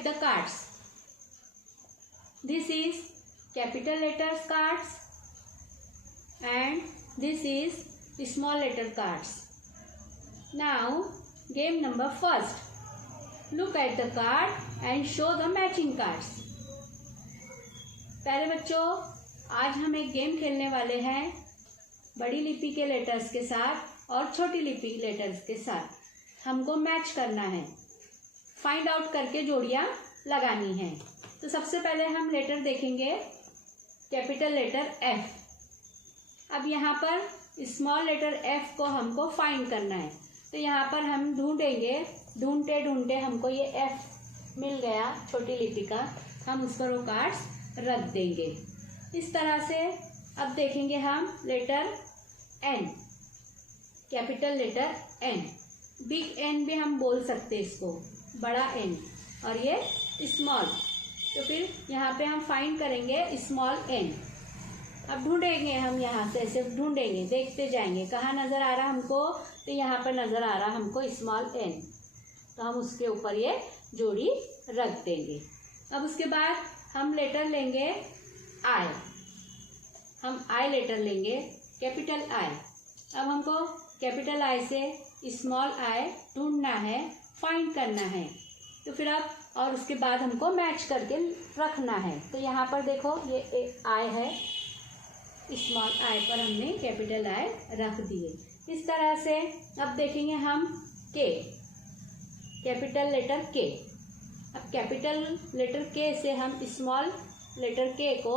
at the cards. This is capital letters cards and this is small letter cards. Now game number first. Look at the card and show the matching cards. प्यारे बच्चों, आज हम एक game खेलने वाले हैं बड़ी लिपि के लेटर्स के साथ और छोटी लिपि के लेटर्स के साथ. हमको मैच करना है, फाइंड आउट करके जोड़ियाँ लगानी हैं. तो सबसे पहले हम लेटर देखेंगे कैपिटल लेटर F. अब यहाँ पर स्मॉल लेटर F को हमको फाइंड करना है. तो यहाँ पर हम ढूंढेंगे, ढूंढते ढूंढते हमको ये F मिल गया छोटी लिपि का. हम उस पर वो कार्ड्स रख देंगे इस तरह से. अब देखेंगे हम letter N, capital letter N. Big N भी हम बोल सकते हैं इसको, बड़ा N, और ये स्मॉल. तो फिर यहाँ पे हम फाइंड करेंगे स्मॉल N. अब ढूंढेंगे हम, यहाँ से ऐसे ढूंढेंगे, देखते जाएंगे कहाँ नज़र आ रहा हमको. तो यहाँ पर नज़र आ रहा हमको स्मॉल N. तो हम उसके ऊपर ये जोड़ी रख देंगे. अब उसके बाद हम लेटर लेंगे I. हम I लेटर लेंगे, कैपिटल I. अब हमको कैपिटल I से स्मॉल I ढूंढना है, फाइंड करना है. तो फिर अब और उसके बाद हमको मैच करके रखना है. तो यहाँ पर देखो ये एक I है, स्मॉल I पर हमने कैपिटल I रख दिए. इस तरह से अब देखेंगे हम K, कैपिटल लेटर K. अब कैपिटल लेटर K से हम स्मॉल लेटर K को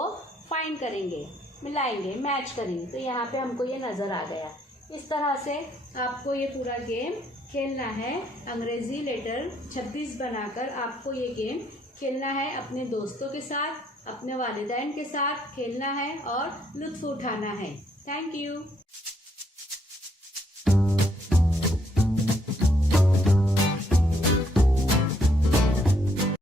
फाइंड करेंगे, मिलाएंगे, मैच करेंगे. तो यहाँ पे हमको ये नज़र आ गया. इस तरह से आपको ये पूरा गेम खेलना है. अंग्रेज़ी लेटर 26 बनाकर आपको ये गेम खेलना है. अपने दोस्तों के साथ, अपने वालिदैन के साथ खेलना है और लुत्फ़ उठाना है. Thank you.